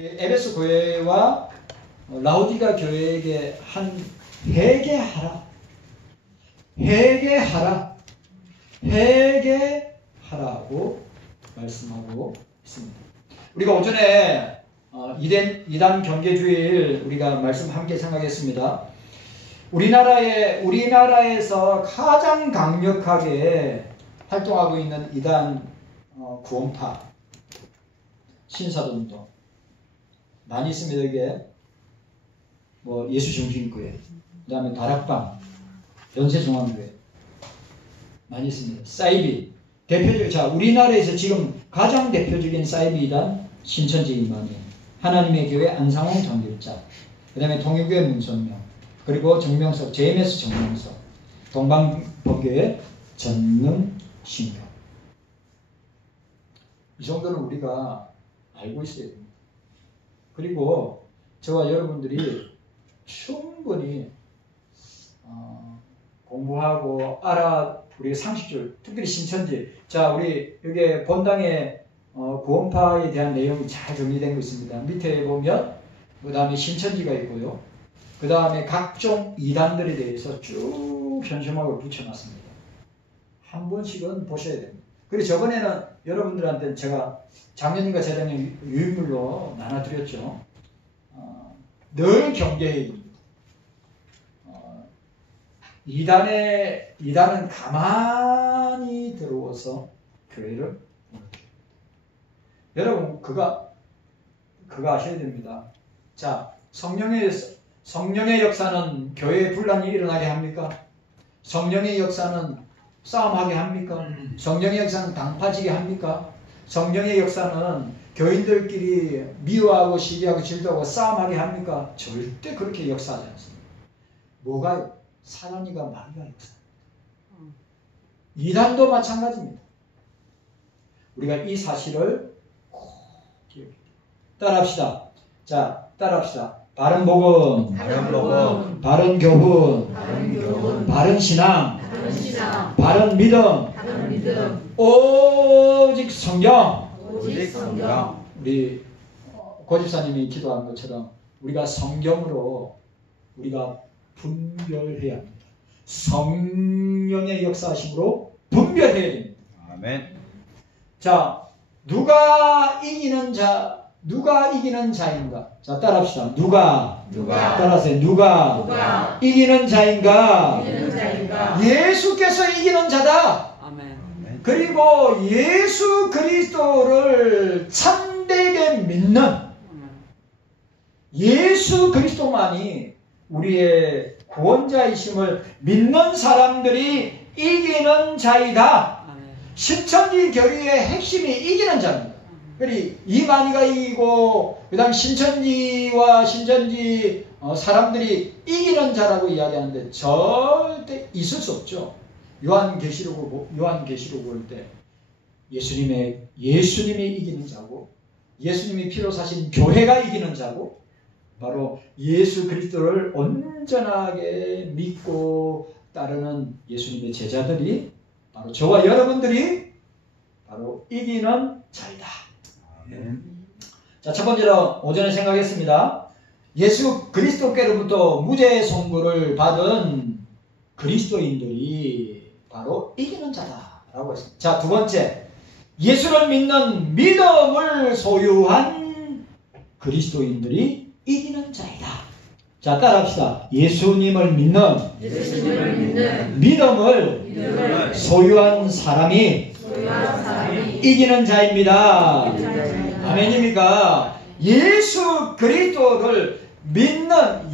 에베소 교회와 라오디가 교회에게 한 회개하라고 말씀하고 있습니다. 우리가 오전에 이단 경계주일 우리가 말씀 함께 생각했습니다. 우리나라에서 가장 강력하게 활동하고 있는 이단 구원파 신사도운동 많이 있습니다. 이게 뭐 예수정신교회, 그 다음에 다락방, 연세종합교회 많이 있습니다. 사이비 대표적, 자 우리나라에서 지금 가장 대표적인 사이비 이단 신천지 이만희, 하나님의 교회 안상홍 정길자, 그 다음에 통일교회 문선명, 그리고 정명석, JMS 정명석, 동방법교회 전능신교. 이 정도는 우리가 알고 있어야 됩니다. 그리고 저와 여러분들이 충분히 공부하고 우리 상식줄, 특별히 신천지. 자, 우리 여기 본당에 구원파에 대한 내용이 잘 정리된 거 있습니다. 밑에 보면 그 다음에 신천지가 있고요. 그 다음에 각종 이단들에 대해서 쭉 현수막을 붙여놨습니다. 한 번씩은 보셔야 됩니다. 그리고 저번에는 여러분들한테 제가 작년인가 재작년 유인물로 나눠드렸죠. 늘 경계입니다. 이단은 가만히 들어와서 교회를 여러분 그거 아셔야 됩니다. 자, 성령의 역사는 교회에 분란이 일어나게 합니까? 성령의 역사는 싸움하게 합니까? 성령의 역사는 당파지게 합니까? 성령의 역사는 교인들끼리 미워하고 시기하고 질투하고 싸움하게 합니까? 절대 그렇게 역사하지 않습니다. 뭐가 사단이가 마귀가 역사. 이단도 마찬가지입니다. 우리가 이 사실을 꼭 기억해야 돼요. 따라합시다. 자, 따라합시다. 바른 복음, 바른 교훈, 바른 신앙, 바른 믿음, 오직 성경. 우리 고집사님이 기도한 것처럼 우리가 성경으로 우리가 분별해야 합니다. 성령의 역사하심으로 분별해야 됩니다. 아멘. 자, 누가 이기는 자인가? 자, 따라합시다. 누가? 따라하세요. 누가 이기는 자인가? 예수께서 이기는 자다. 아멘. 그리고 예수 그리스도를 참되게 믿는 예수 그리스도만이 우리의 구원자이심을 믿는 사람들이 이기는 자이다. 신천지 교리의 핵심이 이기는 자입니다. 그리고 이만희가 이기고 그 다음 신천지와 신천지 사람들이 이기는 자라고 이야기하는데 절대 있을 수 없죠. 요한계시록을 볼 때 예수님이 이기는 자고 예수님이 피로 사신 교회가 이기는 자고 바로 예수 그리스도를 온전하게 믿고 따르는 예수님의 제자들이 바로 저와 여러분들이 바로 이기는 자이다. 자, 첫 번째로 오전에 생각했습니다. 예수 그리스도께로부터 무죄 선고를 받은 그리스도인들이 바로 이기는 자다라고 했습니다. 자, 두 번째, 예수를 믿는 믿음을 소유한 그리스도인들이 이기는 자이다. 자, 따라합시다. 예수님을 믿는 믿음을 소유한 사람이 이기는 자입니다. 아멘입니까? 예수 그리스도를 믿는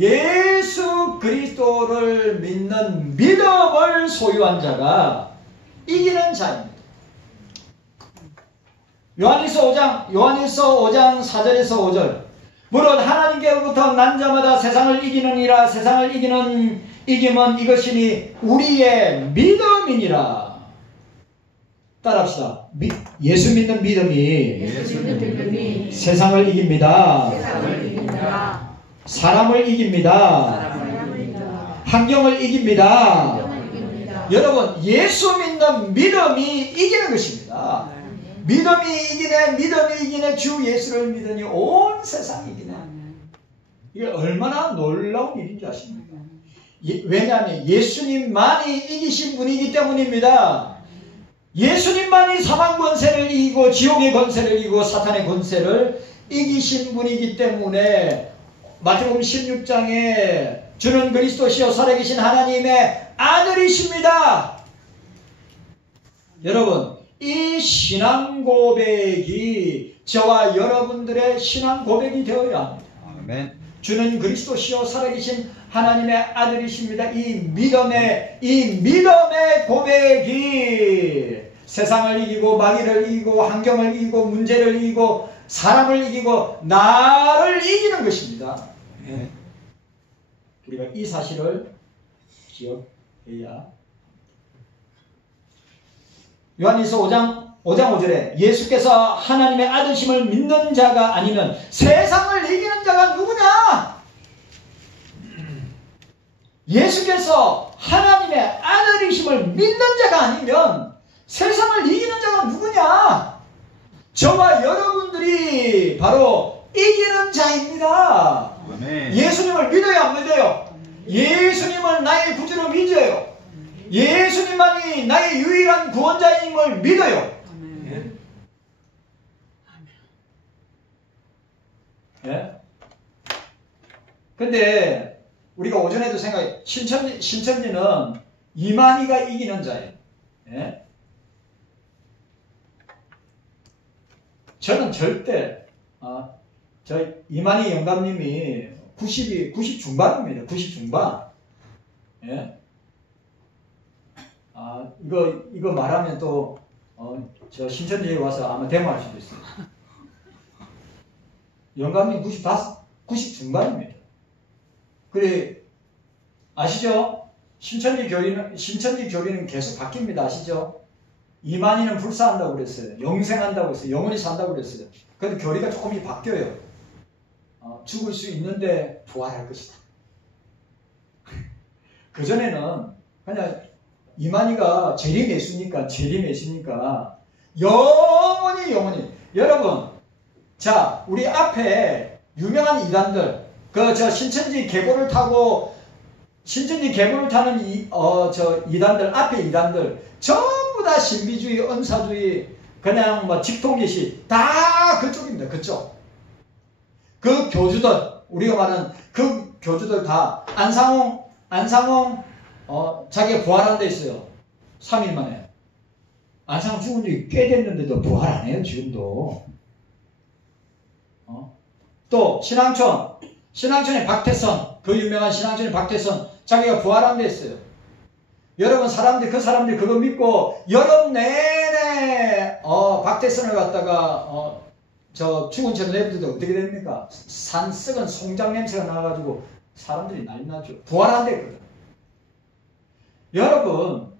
믿음을 소유한 자가 이기는 자입니다. 요한일서 5장 4절에서 5절. 물론 하나님께로부터 난 자마다 세상을 이기느니라. 세상을 이김은 이것이니 우리의 믿음이니라. 따라합시다. 예수 믿는 믿음이 세상을 이깁니다. 사람을 이깁니다. 환경을 이깁니다. 여러분, 예수 믿는 믿음이 이기는 것입니다. 믿음이 이기네, 믿음이 이기네. 주 예수를 믿으니 온 세상이 이기네. 이게 얼마나 놀라운 일인지 아십니까? 왜냐하면 예수님만이 이기신 분이기 때문입니다. 예수님만이 사망 권세를 이기고 지옥의 권세를 이기고 사탄의 권세를 이기신 분이기 때문에 마태복음 16장에 주는 그리스도시요 살아계신 하나님의 아들이십니다. 여러분, 이 신앙 고백이 저와 여러분들의 신앙 고백이 되어야 합니다. 아멘. 주는 그리스도시요 살아계신 하나님의 아들이십니다. 이 믿음의 고백이 세상을 이기고 마귀를 이기고 환경을 이기고 문제를 이기고 사람을 이기고 나를 이기는 것입니다. 네. 우리가 이 사실을 기억해야. 요한일서 5장 5절에 예수께서 하나님의 아들심을 믿는 자가 아니면 세상을 이기는 자가 누구냐? 예수께서 하나님의 아들이심을 믿는 자가 아니면 세상을 이기는 자가 누구냐? 저와 여러분들이 바로 이기는 자입니다. 아멘. 예수님을 믿어요, 안 믿어요? 예수님을 나의 구주로 믿어요. 예수님만이 나의 유일한 구원자임을 믿어요. 예? 근데 우리가 오전에도 생각해, 신천지는 이만희가 이기는 자예요. 예? 저는 절대 저 이만희 영감님이 90 중반입니다. 90 중반. 예? 이거 말하면 또 저 신천지에 와서 아마 데모할 수도 있어요. 영감님 90 중반입니다. 그래 아시죠? 신천지 교리는 계속 바뀝니다. 아시죠? 이만희는 불사한다고 그랬어요. 영생한다고 했어요. 영원히 산다고 그랬어요. 근데 교리가 조금씩 바뀌어요. 죽을 수 있는데 부활할 것이다. 그전에는 그냥 이만희가 재림예수니까 영원히 여러분, 자 우리 앞에 유명한 이단들 저 신천지 계보를 타는 이단들 앞에 이단들 전부 다 신비주의, 은사주의, 그냥 뭐 직통계시 다 그쪽입니다. 그쪽. 그 교주들, 우리가 말하는 그 교주들 다 안상홍 자기가 부활한 데 있어요. 3일 만에. 안상홍 죽은 지 꽤 됐는데도 부활 안 해요. 지금도. 또 신앙촌의 박태선, 그 유명한 신앙촌의 박태선 자기가 부활한 데 있어요. 여러분 그 사람들이 그거 믿고 여름 내내 박태선을 갖다가 저 죽은 채로 내버려도 어떻게 됩니까? 산썩은 송장 냄새가 나가지고 사람들이 난리 나죠. 부활한 데 있거든. 여러분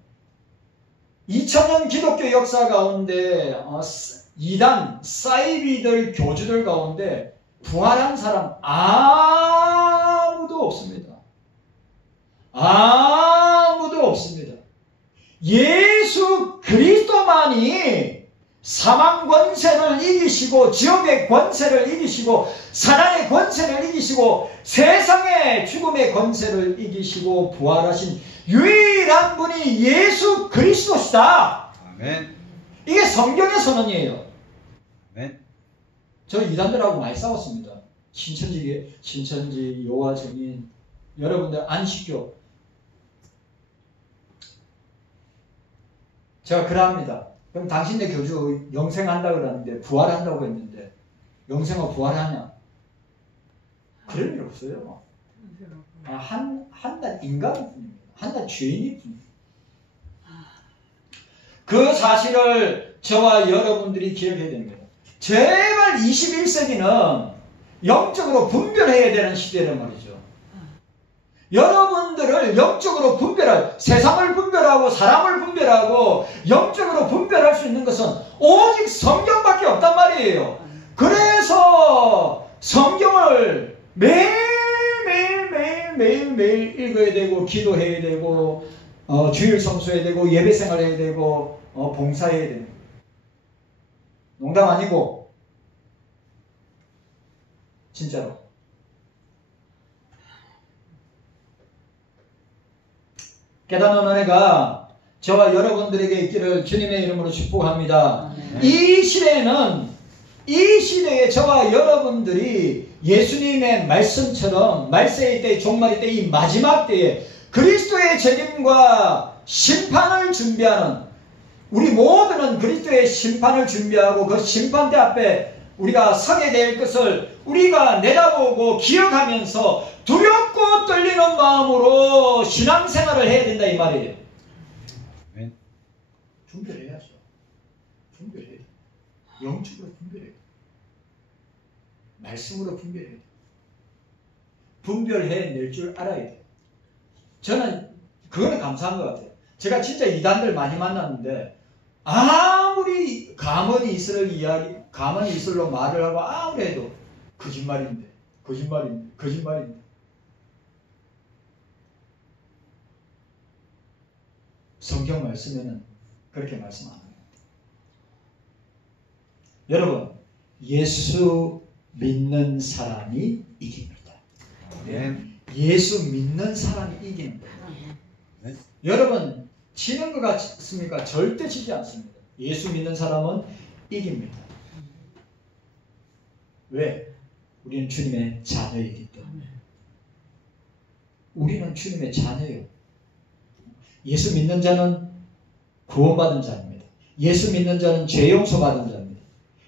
2000년 기독교 역사 가운데 이단 사이비들 교주들 가운데 부활한 사람 아무도 없습니다. 아무도 없습니다. 예수 그리스도만이 사망 권세를 이기시고 지옥의 권세를 이기시고 사단의 권세를 이기시고 세상의 죽음의 권세를 이기시고 부활하신 유일한 분이 예수 그리스도시다. 아멘. 이게 성경의 선언이에요. 아멘. 저 이단들하고 많이 싸웠습니다. 신천지, 여호와 증인, 여러분들 안식교. 제가 그러합니다. 그럼 당신네 교주 영생한다고 그러는데 부활한다고 했는데 영생하고 부활하냐? 그럴 일 없어요. 한낱 인간일 뿐입니다. 한낱 죄인일 뿐입니다. 그 사실을 저와 여러분들이 기억해야 됩니다. 제발 21세기는 영적으로 분별해야 되는 시대란 말이죠. 여러분들을 영적으로 세상을 분별하고 사람을 분별하고 영적으로 분별할 수 있는 것은 오직 성경밖에 없단 말이에요. 그래서 성경을 매일 읽어야 되고 기도해야 되고 주일 성수해야 되고 예배생활 해야 되고 봉사해야 됩니다. 농담 아니고 진짜로. 깨닫는 은혜가 저와 여러분들에게 있기를 주님의 이름으로 축복합니다. 이 시대에 저와 여러분들이 예수님의 말씀처럼 말세의 때, 종말의 때, 이 마지막 때에 그리스도의 재림과 심판을 준비하는, 우리 모두는 그리스도의 심판을 준비하고 그 심판대 앞에 우리가 서게 될 것을 우리가 내다보고 기억하면서 두렵고 떨리는 마음으로 신앙생활을 해야 된다 이 말이에요. 분별해야죠. 분별해야 돼. 영적으로 분별해야 돼. 말씀으로 분별해야 돼. 분별해낼 줄 알아야 돼. 저는 그거는 감사한 것 같아요. 제가 진짜 이단들 많이 만났는데 아무리 가만히 있으러 말을 하고 아무리 해도 거짓말인데 성경 말씀에는 그렇게 말씀 안 해요. 여러분, 예수 믿는 사람이 이깁니다. 예수 믿는 사람이 이기는 거예요. 여러분, 지는 것 같습니까? 절대 지지 않습니다. 예수 믿는 사람은 이깁니다. 왜? 우리는 주님의 자녀이기 때문에. 우리는 주님의 자녀예요. 예수 믿는 자는 구원받은 자입니다. 예수 믿는 자는 죄 용서받은 자입니다.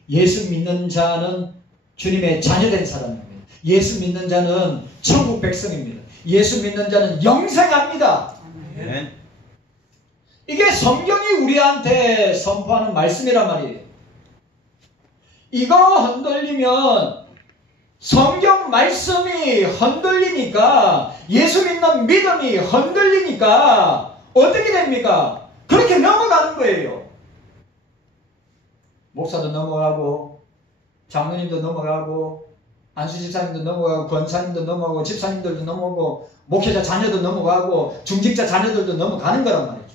예수 믿는 자는 주님의 자녀된 사람입니다. 예수 믿는 자는 천국 백성입니다. 예수 믿는 자는 영생합니다. 이게 성경이 우리한테 선포하는 말씀이란 말이에요. 이거 흔들리면, 성경 말씀이 흔들리니까, 예수 믿는 믿음이 흔들리니까 어떻게 됩니까? 그렇게 넘어가는 거예요. 목사도 넘어가고, 장로님도 넘어가고, 안수집사님도 넘어가고, 권사님도 넘어가고, 집사님들도 넘어가고, 목회자 자녀도 넘어가고, 중직자 자녀들도 넘어가는 거란 말이죠.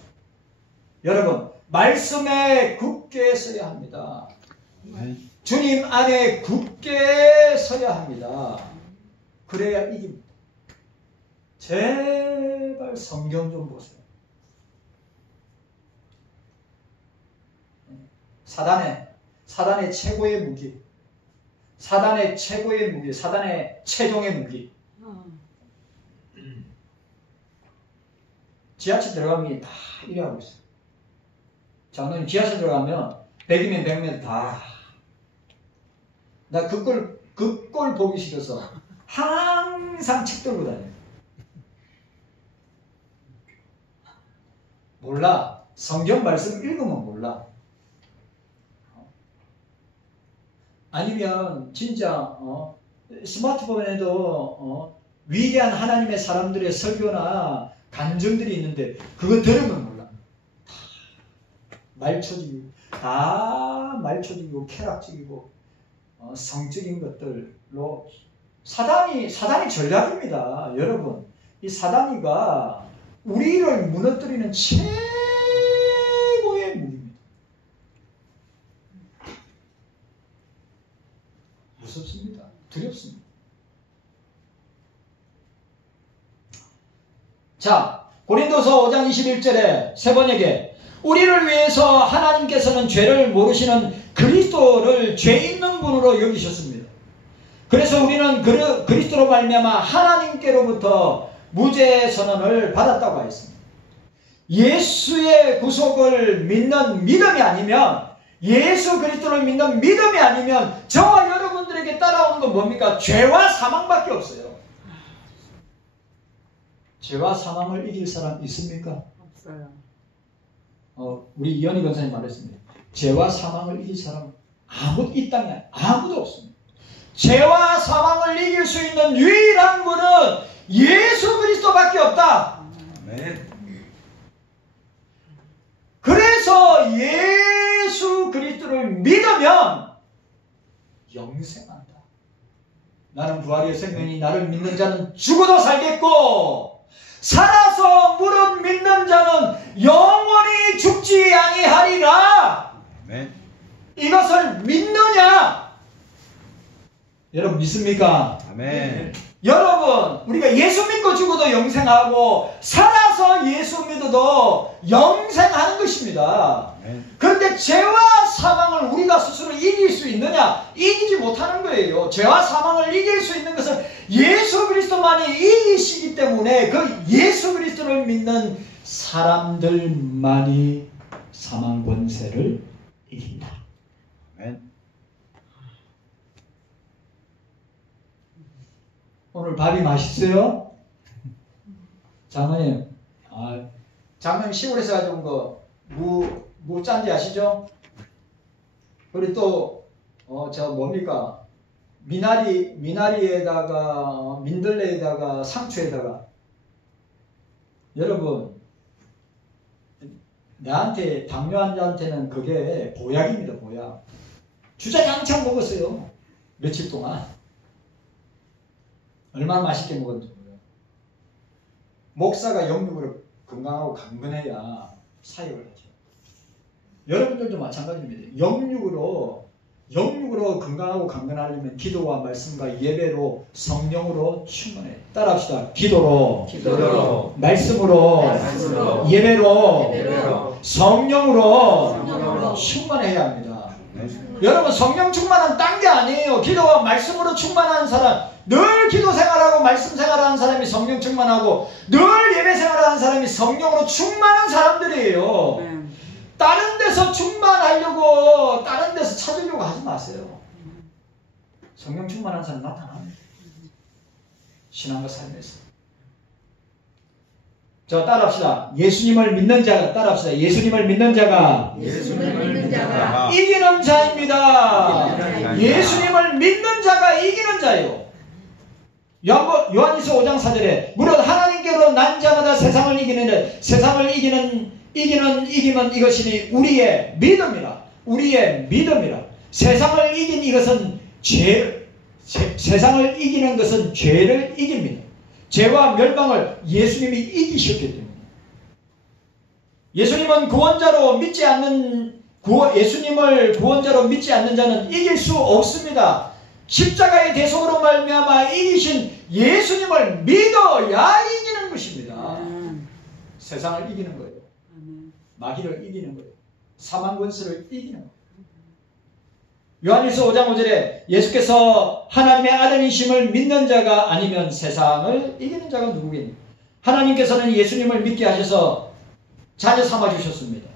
여러분, 말씀에 굳게 서야 합니다. 주님 안에 굳게 서야 합니다. 그래야 이깁니다. 제발 성경 좀 보세요. 사단의 최고의 무기, 사단의 최종의 무기. 지하철 들어가면 다 이래 하고 있어요. 장로님, 지하철 들어가면 100이면 100면 다. 나 그 꼴 보기 싫어서 항상 책 들고 다녀요. 몰라. 성경 말씀 읽으면 몰라. 아니면 진짜 스마트폰에도 위대한 하나님의 사람들의 설교나 간증들이 있는데 그거 들으면 몰라. 다 말초직이고 쾌락적이고 성적인 것들로 사단이 전략입니다. 여러분, 이 사단이가 우리를 무너뜨리는 최고의 무기입니다. 무섭습니다. 두렵습니다. 자, 고린도서 5장 21절에 세 번역에 우리를 위해서 하나님께서는 죄를 모르시는 그리스도를 죄 있는 분으로 여기셨습니다. 그래서 우리는 그리스도로 말미암아 하나님께로부터 무죄 선언을 받았다고 하였습니다. 예수의 구속을 믿는 믿음이 아니면, 예수 그리스도를 믿는 믿음이 아니면 저와 여러분들에게 따라오는 건 뭡니까? 죄와 사망밖에 없어요. 죄와 사망을 이길 사람 있습니까? 없어요. 우리 이현희 권사님 말했습니다. 죄와 사망을 이길 사람 이 땅에 아무도 없습니다. 죄와 사망을 이길 수 있는 유일한 분은 예수 그리스도밖에 없다. 그래서 예수 그리스도를 믿으면 영생한다. 나는 부활의 생명이 나를 믿는 자는 죽어도 살겠고 살아서 무릇 믿는 자는 영원히 죽지 아니하리라. 이 이것을 믿느냐? 여러분 믿습니까? 아멘. 여러분 우리가 예수 믿고 죽어도 영생하고 살아서 예수 믿어도 영생하는 것입니다. 그런데 죄와 사망을 우리가 스스로 이길 수 있느냐? 이기지 못하는 거예요. 죄와 사망을 이길 수 있는 것은 예수 그리스도만이 이기시기 때문에 그 예수 그리스도를 믿는 사람들만이 사망 권세를 이긴다. 아멘. 오늘 밥이 맛있어요? 장모님, 장모님 시골에서 가져온 거 무 짠지 아시죠? 우리 또 저 뭡니까? 미나리에다가 민들레에다가 상추에다가 여러분 나한테 당뇨 환자한테는 그게 보약입니다. 보약. 주자장창 먹었어요. 며칠 동안. 얼마나 맛있게 먹었는지 몰라요. 목사가 영육으로 건강하고 강건해야 사역을 하죠. 여러분들도 마찬가지입니다. 영육으로 건강하고 강건하려면 기도와 말씀과 예배로 성령으로 충만해. 따라합시다. 기도로 말씀으로 예배로 성령으로 충만해야 합니다. 여러분 성령 충만은 딴 게 아니에요. 기도와 말씀으로 충만한 사람, 늘 기도 생활하고 말씀 생활하는 사람이 성령 충만하고 늘 예배 생활하는 사람이 성령으로 충만한 사람들이에요. 다른 데서 충만하려고 다른 데서 찾으려고 하지 마세요. 성령 충만한 사람 나타납니다. 신앙과 삶에서. 자, 따라합시다. 예수님을 믿는 자가, 따라합시다. 예수님을 믿는 자가 이기는 자입니다. 예수님을 믿는 자가 이기는 자예요. 요한일서 5장 4절에 무릇 하나님께로 난 자마다 세상을 이기면 이것이니 우리의 믿음이라. 우리의 믿음이라. 세상을 이긴 이것은 세상을 이기는 것은 죄를 이깁니다. 죄와 멸망을 예수님이 이기셨기 때문에. 예수님을 구원자로 믿지 않는 자는 이길 수 없습니다. 십자가의 대속으로 말미암아 이기신 예수님을 믿어야 이기는 것입니다. 세상을 이기는 거예요. 마귀를 이기는 거예요. 사망 권세를 이기는 거예요. 요한일서 5장 5절에 예수께서 하나님의 아들이심을 믿는 자가 아니면 세상을 이기는 자가 누구겠니? 하나님께서는 예수님을 믿게 하셔서 자녀 삼아 주셨습니다.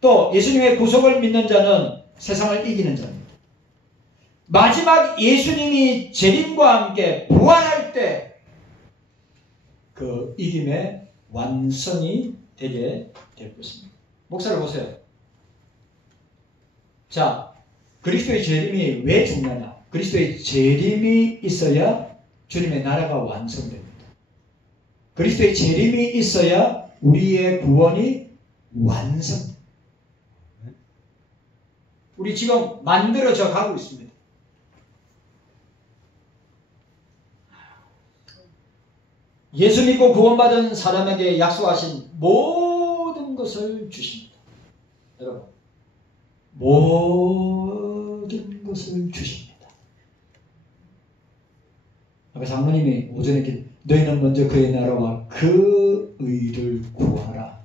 또 예수님의 구속을 믿는 자는 세상을 이기는 자입니다. 마지막 예수님이 재림과 함께 부활할 때 그 이김의 완성이 되게 될 것입니다. 목사를 보세요. 자, 그리스도의 재림이 왜 중요하냐? 그리스도의 재림이 있어야 주님의 나라가 완성됩니다. 그리스도의 재림이 있어야 우리의 구원이 완성됩니다. 우리 지금 만들어져 가고 있습니다. 예수 믿고 구원받은 사람에게 약속하신 모든 것을 주십니다. 여러분, 모든 것을 주십니다. 아까 장로님이 오전에 이렇게 너희는 먼저 그의 나라와 그 의를 구하라.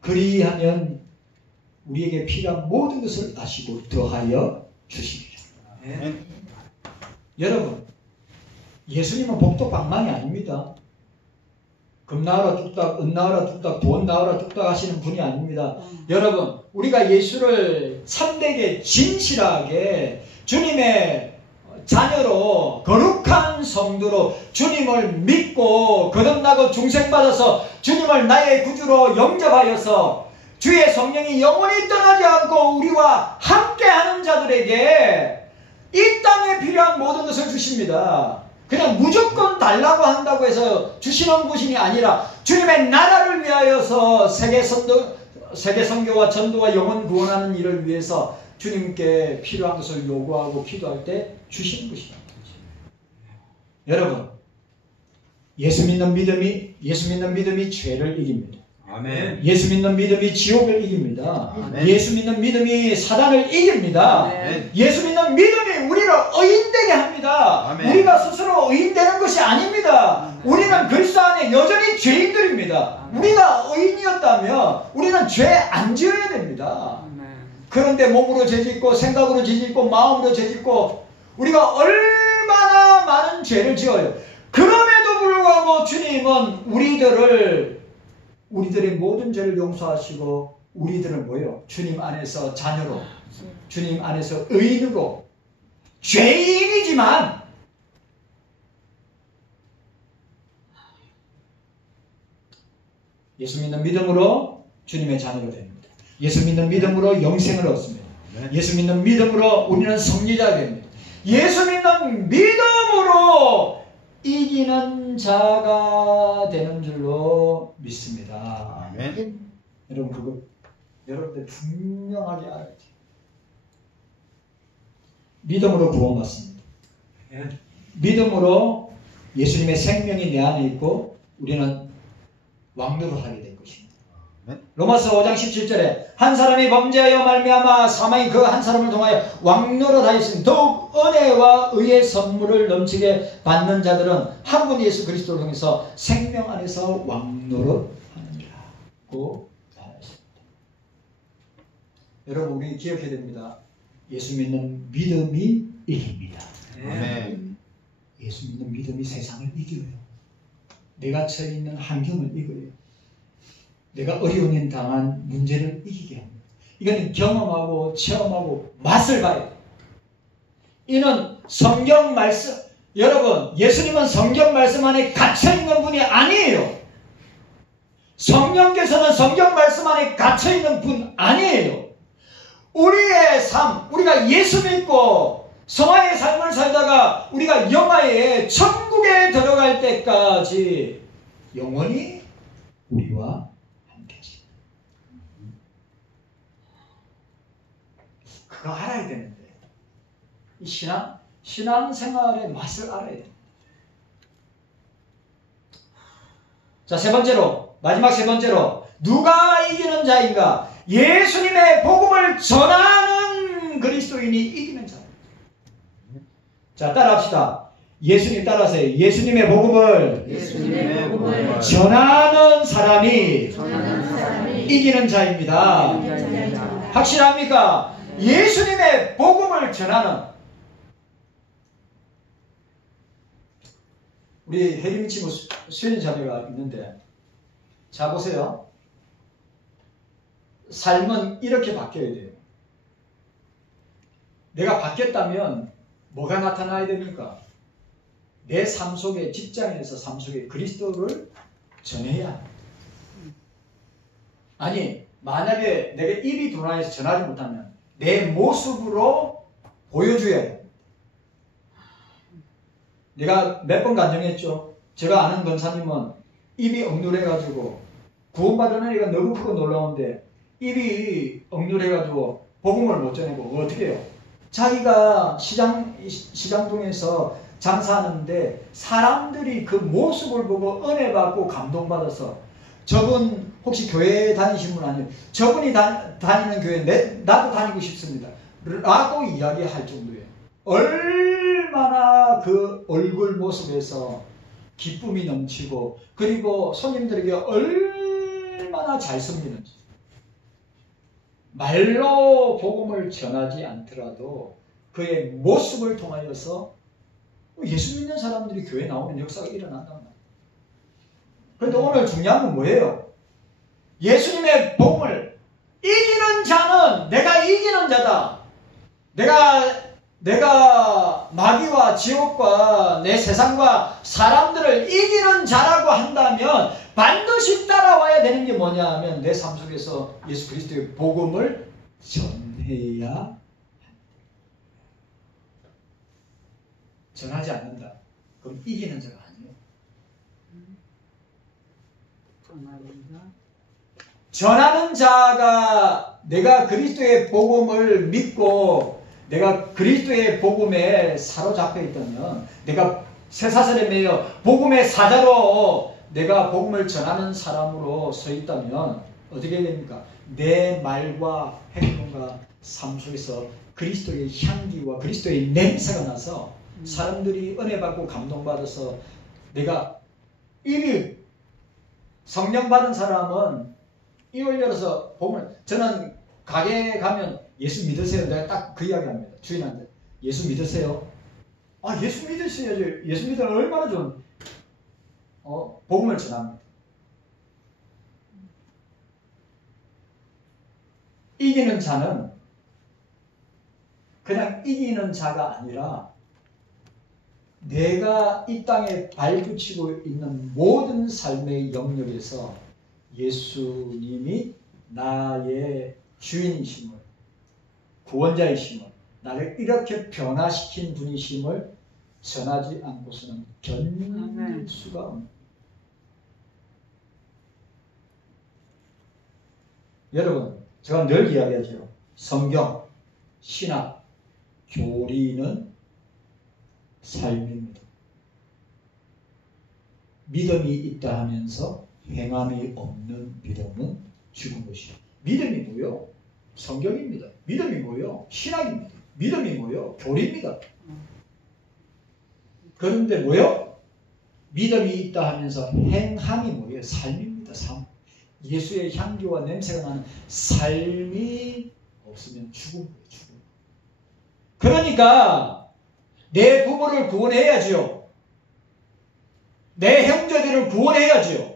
그리하면 우리에게 필요한 모든 것을 아시고 더하여 주시리라. 네. 여러분, 예수님은 복덕방망이 아닙니다. 금 나와라 뚝딱, 은 나와라 뚝딱, 돈 나와라 뚝딱 하시는 분이 아닙니다. 여러분, 우리가 예수를 참되게 진실하게 주님의 자녀로 거룩한 성도로 주님을 믿고 거듭나고 중생받아서 주님을 나의 구주로 영접하여서 주의 성령이 영원히 떠나지 않고 우리와 함께하는 자들에게 이 땅에 필요한 모든 것을 주십니다. 그냥 무조건 달라고 한다고 해서 주시는 것이 아니라 주님의 나라를 위하여서 세계 선교와 전도와 영혼 구원하는 일을 위해서 주님께 필요한 것을 요구하고 기도할 때 주시는 것이다. 여러분, 예수 믿는 믿음이 죄를 이깁니다. 아멘. 예수 믿는 믿음이 지옥을 이깁니다. 아멘. 예수 믿는 믿음이 사단을 이깁니다. 아멘. 예수 믿는 믿음이 우리를 의인되게 합니다. 아멘. 우리가 스스로 의인되는 것이 아닙니다. 우리는 그리스도 안에 여전히 죄인들입니다. 우리가 의인이었다면 우리는 죄 안 지어야 됩니다. 그런데 몸으로 죄짓고 생각으로 죄짓고 마음으로 죄짓고 우리가 얼마나 많은 죄를 지어요. 그럼에도 불구하고 주님은 우리들의 모든 죄를 용서하시고 우리들은 뭐예요? 주님 안에서 자녀로, 주님 안에서 의인으로, 죄인이지만 예수 믿는 믿음으로 주님의 자녀가 됩니다. 예수 믿는 믿음으로 영생을 얻습니다. 예수 믿는 믿음으로 우리는 성리자가 됩니다. 예수 믿는 믿음으로 이기는 자가 되는 줄로 믿습니다. 아멘. 여러분 그거 여러분들 분명하게 알아야죠. 믿음으로 구원받습니다. 믿음으로 예수님의 생명이 내 안에 있고 우리는 왕노를 하게 될 것입니다. 로마서 5장 17절에 한 사람이 범죄하여 말미암아 사망이 그 한 사람을 통하여 왕노릇 하였으니 더욱 은혜와 의의 선물을 넘치게 받는 자들은 한 분 예수 그리스도를 통해서 생명 안에서 왕노릇 하느니라고 말하셨습니다. 여러분 우리 기억해야 됩니다. 예수 믿는 믿음이 이깁니다. 아멘. 예수 믿는 믿음이 세상을 이겨요. 내가 처해 있는 환경을 이겨요. 내가 어려운 일 당한 문제를 이기게 합니다. 이거는 경험하고 체험하고 맛을 봐야 돼요. 이는 성경 말씀, 여러분 예수님은 성경 말씀 안에 갇혀있는 분이 아니에요. 성령께서는 성경 말씀 안에 갇혀있는 분 아니에요. 우리의 삶, 우리가 예수 믿고 성화의 삶을 살다가 우리가 영화의 천국에 들어갈 때까지 영원히 우리와 그거 알아야 되는데 이 신앙생활의 맛을 알아야 됩니다. 자, 세 번째로 마지막 세 번째로 누가 이기는 자인가? 예수님의 복음을 전하는 그리스도인이 이기는 자입니다. 자, 따라합시다. 예수님 따라하세요. 예수님의 복음을 전하는 사람이 이기는 자입니다. 확실합니까? 예수님의 복음을 전하는 우리 혜림 친구 수현 자매가 있는데 자 보세요. 삶은 이렇게 바뀌어야 돼요. 내가 바뀌었다면 뭐가 나타나야 됩니까? 내 삶 속에 직장에서 삶 속에 그리스도를 전해야 합니다. 아니 만약에 내가 입이 둔화해서 전하지 못하면 내 모습으로 보여줘야 해요. 내가 몇 번 간증했죠. 제가 아는 권사님은 입이 억눌해가지고 구원받은 애가 너무 크고 놀라운데 입이 억눌해가지고 복음을 못 전하고 어떻게 해요? 자기가 시장동에서 장사하는데 사람들이 그 모습을 보고 은혜 받고 감동받아서 저분 혹시 교회 다니신 분 아니에요? 저분이 다니는 교회 나도 다니고 싶습니다. 라고 이야기할 정도예요. 얼마나 그 얼굴 모습에서 기쁨이 넘치고 그리고 손님들에게 얼마나 잘 섬기는지. 말로 복음을 전하지 않더라도 그의 모습을 통하여서 예수 믿는 사람들이 교회에 나오는 역사가 일어난단 말이에요. 그런데 오늘 중요한 건 뭐예요? 예수님의 복음을 이기는 자는 내가 이기는 자다. 내가 마귀와 지옥과 내 세상과 사람들을 이기는 자라고 한다면 반드시 따라와야 되는 게 뭐냐 하면 내 삶 속에서 예수 그리스도의 복음을 전해야 한다. 전하지 않는다. 그럼 이기는 자가 아니에요. 전하는 자가 내가 그리스도의 복음을 믿고 내가 그리스도의 복음에 사로잡혀 있다면 내가 쇠사슬에 매여 복음의 사자로 내가 복음을 전하는 사람으로 서 있다면 어떻게 됩니까? 내 말과 행동과 삶 속에서 그리스도의 향기와 그리스도의 냄새가 나서 사람들이 은혜 받고 감동받아서 내가 입이 성령 받은 사람은 입을 열어서 복음을, 저는 가게에 가면 예수 믿으세요? 내가 딱 그 이야기 합니다. 주인한테 예수 믿으세요? 아, 예수 믿으셔야죠. 예수 믿으면 얼마나 좋은 복음을 전합니다. 이기는 자는 그냥 이기는 자가 아니라 내가 이 땅에 발붙이고 있는 모든 삶의 영역에서 예수님이 나의 주인이심을, 구원자이심을, 나를 이렇게 변화시킨 분이심을 전하지 않고서는 견딜 수가 없는. 여러분, 제가 늘 이야기하죠. 성경, 신학, 교리는 삶입니다. 믿음이 있다 하면서 행함이 없는 믿음은 죽은 것이에요. 믿음이 뭐요? 성경입니다. 믿음이 뭐요? 신학입니다. 믿음이 뭐요? 교리입니다. 그런데 뭐요? 믿음이 있다 하면서 행함이 뭐예요? 삶입니다. 삶. 예수의 향기와 냄새가 나는 삶이 없으면 죽은 거예요. 죽은. 그러니까 내 부모를 구원해야지요. 내 형제들을 구원해야지요.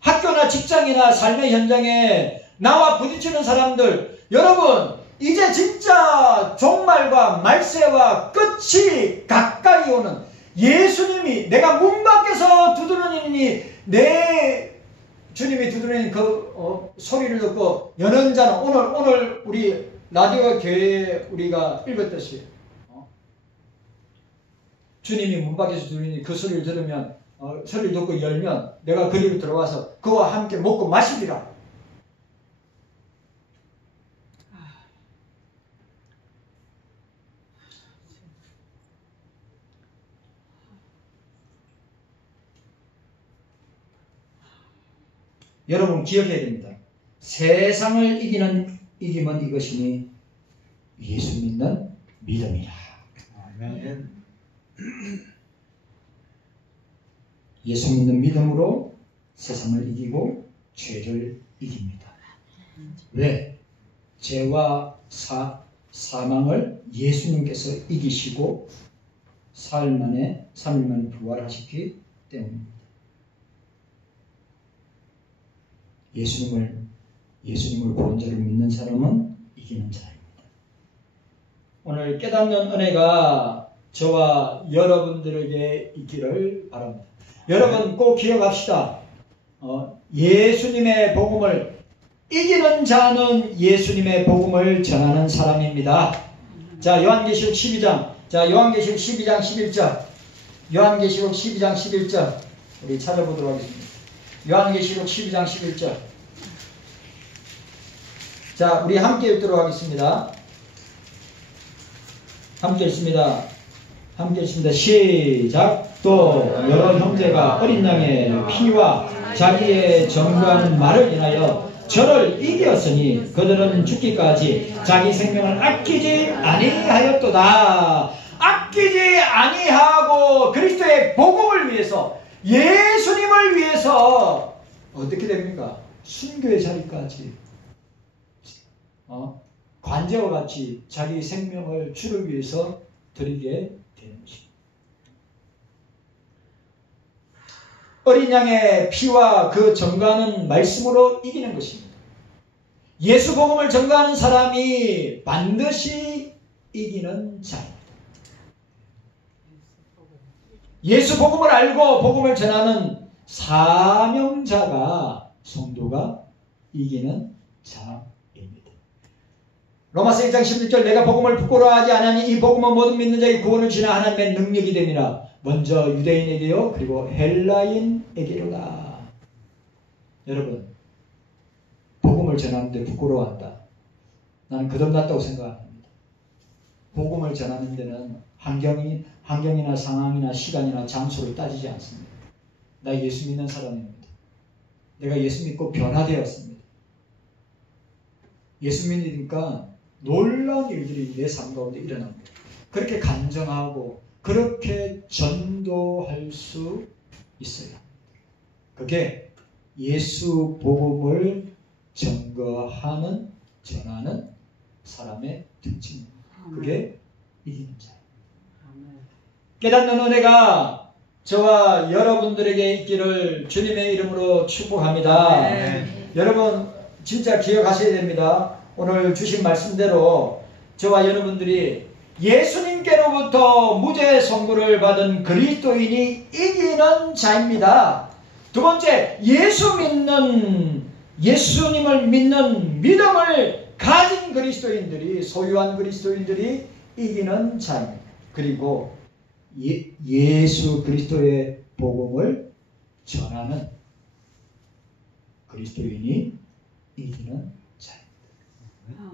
학교나 직장이나 삶의 현장에 나와 부딪히는 사람들, 여러분 이제 진짜 종말과 말세와 끝이 가까이 오는, 예수님이 내가 문 밖에서 두드리니 내 주님이 두드리는 그 소리를 듣고 여는 자는, 오늘 우리 라디오 교회에 우리가 읽었듯이 주님이 문 밖에서 두드리니 그 소리를 들으면 소리를 듣고 열면 내가 그리로 들어와서 그와 함께 먹고 마시리라. 여러분 기억해야 됩니다. 세상을 이기는 이김은 이것이니 예수 믿는 믿음이라. 아멘. 예수 믿는 믿음으로 세상을 이기고 죄를 이깁니다. 왜? 죄와 사망을 예수님께서 이기시고 3일 만에 부활하셨기 때문입니다. 예수님을 구원자로 믿는 사람은 이기는 자입니다. 오늘 깨닫는 은혜가 저와 여러분들에게 있기를 바랍니다. 여러분 꼭 기억합시다. 예수님의 복음을 이기는 자는 예수님의 복음을 전하는 사람입니다. 자, 요한계시록 12장. 자, 요한계시록 12장 11절. 요한계시록 12장 11절. 우리 찾아보도록 하겠습니다. 요한계시록 12장 11절. 자, 우리 함께 읽도록 하겠습니다. 함께 읽습니다. 시작. 또 여러 형제가 어린 양의 피와 자기의 정과한 말을 인하여 저를 이기었으니 그들은 죽기까지 자기 생명을 아끼지 아니하였도다. 아끼지 아니하고 그리스도의 복음을 위해서, 예수님을 위해서 어떻게 됩니까? 순교의 자리까지 관제와 같이 자기 생명을 주를 위해서 드리게 되는 것입니다. 어린 양의 피와 그 전가하는 말씀으로 이기는 것입니다. 예수 복음을 전가하는 사람이 반드시 이기는 자입니다. 예수 복음을 알고 복음을 전하는 사명자가, 성도가 이기는 자입니다. 로마서 1장 16절, 내가 복음을 부끄러워하지 않으니 이 복음은 모든 믿는 자의 구원을 지나 하나님의 능력이 됨이라. 먼저 유대인에게요 그리고 헬라인에게로다. 여러분, 복음을 전하는데 부끄러워한다. 나는 거듭났다고 생각합니다. 복음을 전하는 데는 환경이나 상황이나 시간이나 장소를 따지지 않습니다. 나 예수 믿는 사람입니다. 내가 예수 믿고 변화되었습니다. 예수 믿으니까 놀라운 일들이 내 삶 가운데 일어납니다. 그렇게 간증하고 그렇게 전도할 수 있어요. 그게 예수 복음을 증거하는, 전하는 사람의 특징입니다. 그게 이기는 자예요. 깨닫는 은혜가 저와 여러분들에게 있기를 주님의 이름으로 축복합니다. 네. 여러분 진짜 기억하셔야 됩니다. 오늘 주신 말씀대로 저와 여러분들이 예수님께로부터 무죄 선고를 받은 그리스도인이 이기는 자입니다. 두 번째, 예수님을 믿는 믿음을 가진 그리스도인들이, 소유한 그리스도인들이 이기는 자입니다. 그리고 예수 그리스도의 복음을 전하는 그리스도인이 이기는 자입니다.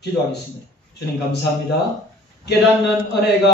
기도하겠습니다. 주님 감사합니다. 깨닫는 은혜가